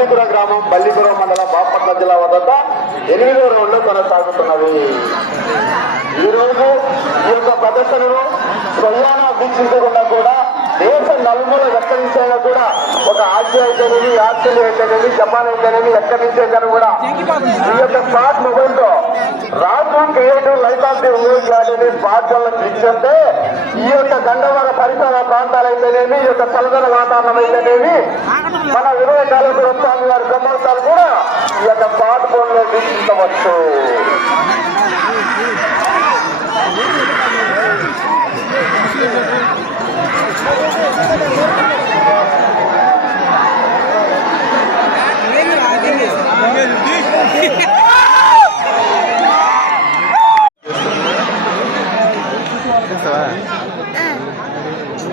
బల్లిపురం గ్రామం, బల్లిపురం మండలం, బాపట్ల జిల్లా వద్ద 8వ రౌండ్లో కొనసాగుతున్నవి. ఈరోజు ఈ యొక్క ప్రదర్శనను స్వయాన వీక్షించకుండా కూడా దేశ నలుమూల ఎక్కడి నుంచైనా కూడా ఒక ఆసియా అయితేనేమి, ఆస్ట్రేలియా అయితేనేమి, జపాన్ అయితేనేమి, ఎక్కడి నుంచి అయితే కూడా ఈ యొక్క స్మార్ట్ మొబైల్ తో Raju creative life of the village అనేది స్మార్ట్ వల్ల క్లిక్ చేస్తే ఈ యొక్క గండవర పరిసర ప్రాంతాలు అయితేనేమి, ఈ యొక్క చల్లదన వాతావరణం అయితేనేమి, మన 20 కాలేశ్వర స్వామి వారి బ్రహ్మోత్సవాలు కూడా ఈ యొక్క స్మార్ట్ ఫోన్ లో వీక్షించవచ్చు.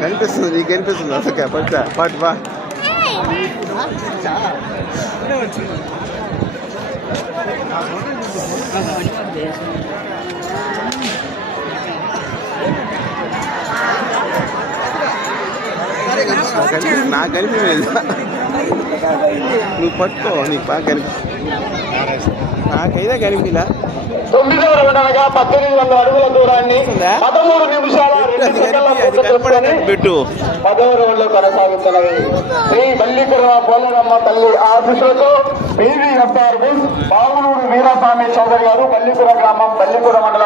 కనిపిస్తుంది, నీకు కనిపిస్తుంది అసలు పడతా పాటు బా. నాకు కనిపించలేదు, నువ్వు పట్టుకో, నీకు బాగా కనిపిస్తుంది. నాకైతే కనిపిలా. 9వ రౌండ్ అనగా 1800 అడుగుల దూరాన్ని 13 నిమిషాల 2 సెకన్ల పూర్తి చేసుకొని 10వ రౌండ్ లో కొనసాగుతున్నవి. శ్రీ బల్లిపురం పోలేరమ్మ తల్లి ఆశీస్సులతో BVFR బావునూరు వీరస్వామి చౌదరి గారు, బల్లిపురం గ్రామం, బల్లిపురం మండలం,